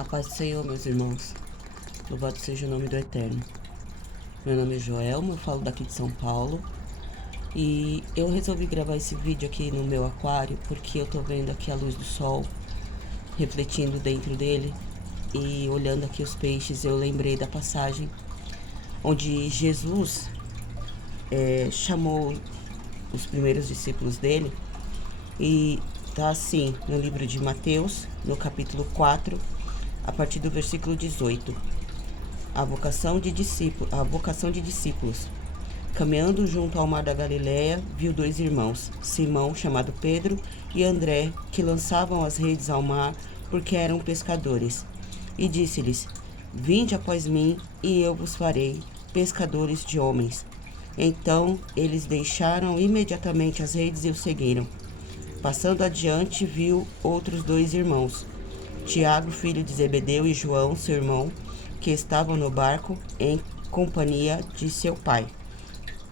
A paz do Senhor, meus irmãos. Louvado seja o nome do Eterno. Meu nome é Joelma, eu falo daqui de São Paulo. E eu resolvi gravar esse vídeo aqui no meu aquário porque eu tô vendo aqui a luz do sol refletindo dentro dele. E olhando aqui os peixes, eu lembrei da passagem onde Jesus chamou os primeiros discípulos dele. E tá assim no livro de Mateus, no capítulo 4, a partir do versículo 18. A vocação de discípulos. Caminhando junto ao mar da Galileia, viu dois irmãos, Simão, chamado Pedro, e André, que lançavam as redes ao mar, porque eram pescadores. E disse-lhes: Vinde após mim, e eu vos farei pescadores de homens. Então eles deixaram imediatamente as redes e o seguiram. Passando adiante, viu outros dois irmãos, Tiago, filho de Zebedeu, e João, seu irmão, que estavam no barco em companhia de seu pai,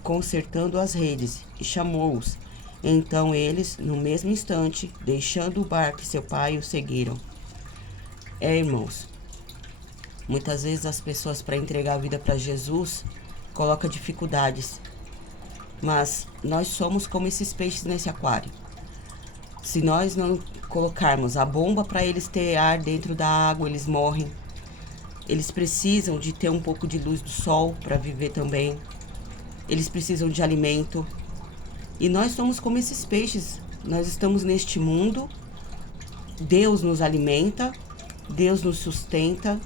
consertando as redes, e chamou-os. Então eles, no mesmo instante, deixando o barco e seu pai, o seguiram. Irmãos, muitas vezes as pessoas, para entregar a vida para Jesus, colocam dificuldades. Mas nós somos como esses peixes nesse aquário. Se nós não colocarmos a bomba para eles ter ar dentro da água, eles morrem. Eles precisam de ter um pouco de luz do sol para viver também. Eles precisam de alimento. E nós somos como esses peixes. Nós estamos neste mundo. Deus nos alimenta. Deus nos sustenta.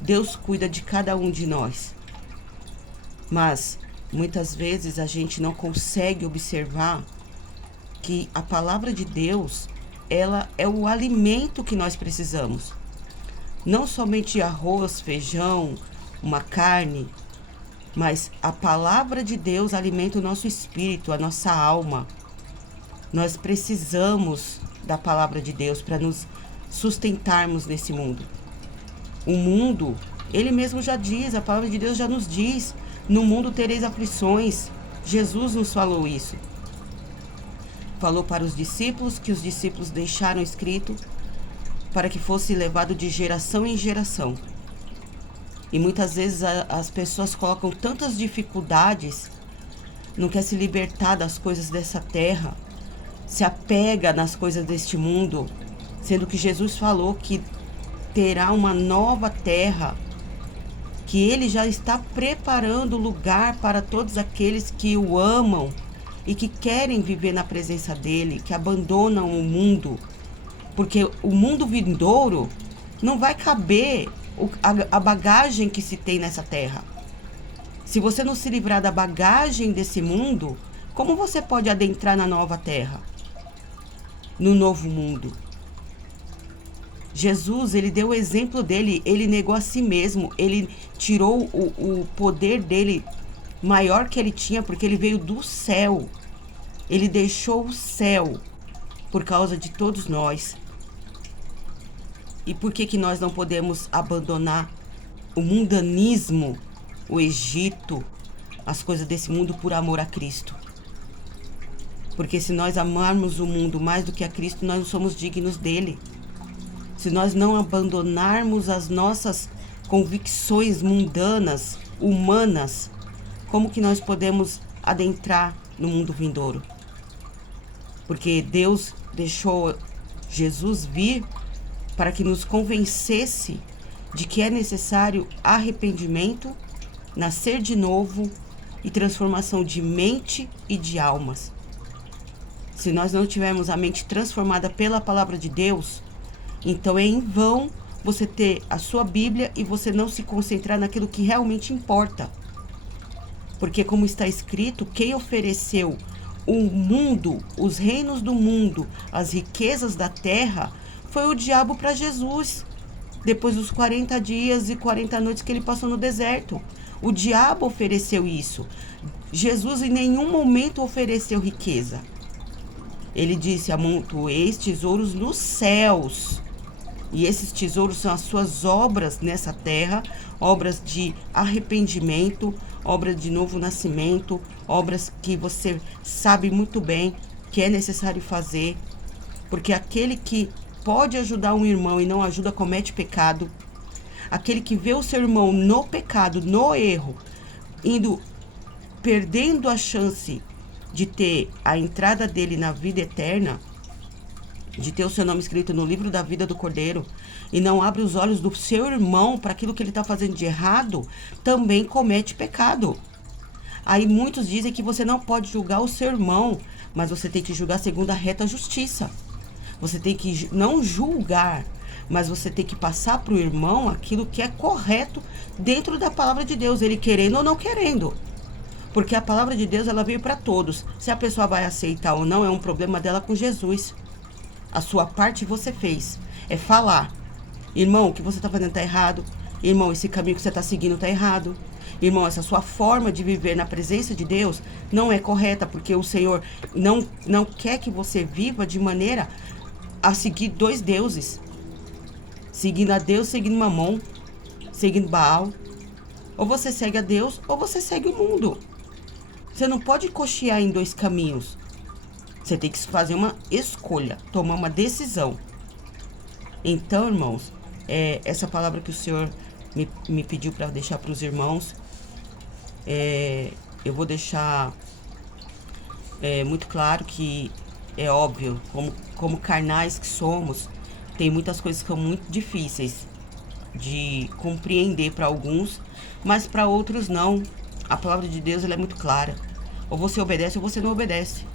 Deus cuida de cada um de nós. Mas muitas vezes a gente não consegue observar que a palavra de Deus, ela é o alimento que nós precisamos. Não somente arroz, feijão, uma carne, mas a palavra de Deus alimenta o nosso espírito, a nossa alma. Nós precisamos da palavra de Deus para nos sustentarmos nesse mundo. O mundo, ele mesmo já diz, a palavra de Deus já nos diz, no mundo tereis aflições. Jesus nos falou isso. Falou para os discípulos, que os discípulos deixaram escrito para que fosse levado de geração em geração. E muitas vezes as pessoas colocam tantas dificuldades, não quer se libertar das coisas dessa terra, se apega nas coisas deste mundo, sendo que Jesus falou que terá uma nova terra, que ele já está preparando lugar para todos aqueles que o amam e que querem viver na presença dele, que abandonam o mundo, porque o mundo vindouro não vai caber a bagagem que se tem nessa terra. Se você não se livrar da bagagem desse mundo, como você pode adentrar na nova terra, no novo mundo? Jesus, ele deu o exemplo dele, ele negou a si mesmo, ele tirou o poder dele maior que ele tinha, porque ele veio do céu. Ele deixou o céu por causa de todos nós. E por que nós não podemos abandonar o mundanismo, o Egito, as coisas desse mundo por amor a Cristo? Porque se nós amarmos o mundo mais do que a Cristo, nós não somos dignos dele. Se nós não abandonarmos as nossas convicções mundanas, humanas, como que nós podemos adentrar no mundo vindouro? Porque Deus deixou Jesus vir para que nos convencesse de que é necessário arrependimento, nascer de novo e transformação de mente e de almas. Se nós não tivermos a mente transformada pela palavra de Deus, então é em vão você ter a sua Bíblia e você não se concentrar naquilo que realmente importa. Porque, como está escrito, quem ofereceu o mundo, os reinos do mundo, as riquezas da terra, foi o diabo para Jesus. Depois dos 40 dias e 40 noites que ele passou no deserto. O diabo ofereceu isso. Jesus em nenhum momento ofereceu riqueza. Ele disse: amontoeis tesouros nos céus. E esses tesouros são as suas obras nessa terra, obras de arrependimento, obras de novo nascimento, obras que você sabe muito bem que é necessário fazer, porque aquele que pode ajudar um irmão e não ajuda comete pecado. aquele que vê o seu irmão no pecado, no erro, perdendo a chance de ter a entrada dele na vida eterna, de ter o seu nome escrito no livro da vida do Cordeiro, e não abre os olhos do seu irmão para aquilo que ele está fazendo de errado, também comete pecado. Aí muitos dizem que você não pode julgar o seu irmão, mas você tem que julgar segundo a reta justiça. Você tem que não julgar, mas você tem que passar para o irmão aquilo que é correto dentro da palavra de Deus, ele querendo ou não querendo. Porque a palavra de Deus, ela veio para todos. Se a pessoa vai aceitar ou não, é um problema dela com Jesus. A sua parte você fez. É falar. Irmão, o que você está fazendo está errado. Irmão, esse caminho que você está seguindo está errado. Irmão, essa sua forma de viver na presença de Deus não é correta, porque o Senhor não quer que você viva de maneira a seguir dois deuses. Seguindo a Deus, seguindo Mamon, seguindo Baal. Ou você segue a Deus, ou você segue o mundo. Você não pode cochear em dois caminhos. Você tem que fazer uma escolha, tomar uma decisão. Então, irmãos, essa palavra que o Senhor me pediu para deixar para os irmãos, eu vou deixar muito claro que é óbvio, como carnais que somos, tem muitas coisas que são muito difíceis de compreender para alguns, mas para outros não. A palavra de Deus, ela é muito clara. Ou você obedece ou você não obedece.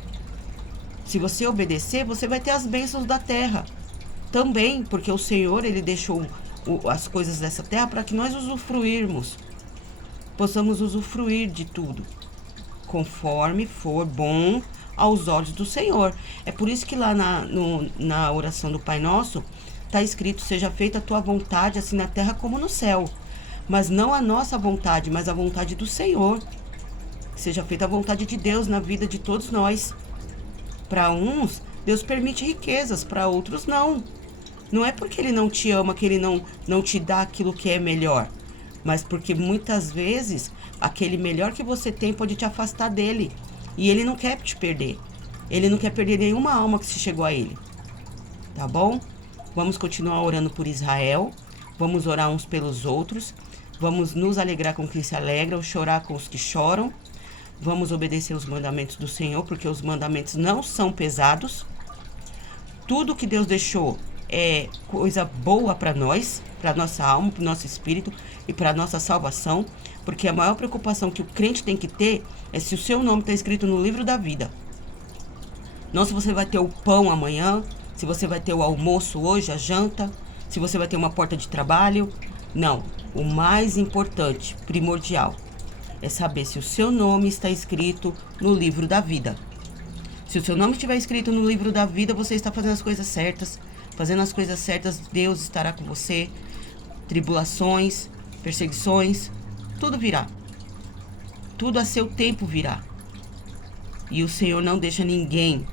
Se você obedecer, você vai ter as bênçãos da terra também, porque o Senhor, ele deixou as coisas dessa terra para que nós possamos usufruir de tudo, conforme for bom aos olhos do Senhor. É por isso que lá na oração do Pai Nosso, está escrito: seja feita a tua vontade, assim na terra como no céu. Mas não a nossa vontade, mas a vontade do Senhor. Seja feita a vontade de Deus na vida de todos nós. Para uns, Deus permite riquezas, para outros não. Não é porque Ele não te ama que Ele não te dá aquilo que é melhor, mas porque muitas vezes aquele melhor que você tem pode te afastar dele. E Ele não quer te perder. Ele não quer perder nenhuma alma que se chegou a Ele. Tá bom? Vamos continuar orando por Israel. Vamos orar uns pelos outros. Vamos nos alegrar com quem se alegra, ou chorar com os que choram. Vamos obedecer os mandamentos do Senhor, porque os mandamentos não são pesados. Tudo que Deus deixou é coisa boa para nós, para nossa alma, para o nosso espírito e para nossa salvação. Porque a maior preocupação que o crente tem que ter é se o seu nome está escrito no livro da vida. Não se você vai ter o pão amanhã, se você vai ter o almoço hoje, a janta, se você vai ter uma porta de trabalho. Não, o mais importante, primordial, é saber se o seu nome está escrito no livro da vida. Se o seu nome estiver escrito no livro da vida, você está fazendo as coisas certas. Fazendo as coisas certas, Deus estará com você. Tribulações, perseguições, tudo virá. Tudo a seu tempo virá. E o Senhor não deixa ninguém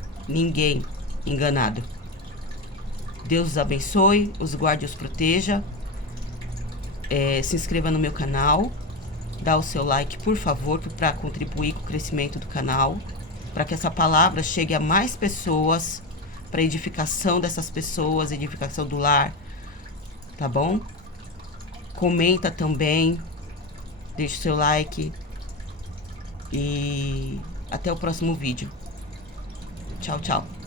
enganado. Deus os abençoe, os guarde e os proteja. Se inscreva no meu canal. Dá o seu like, por favor, para contribuir com o crescimento do canal. Para que essa palavra chegue a mais pessoas. Para edificação dessas pessoas, edificação do lar. Tá bom? Comenta também. Deixa o seu like. E até o próximo vídeo. Tchau, tchau.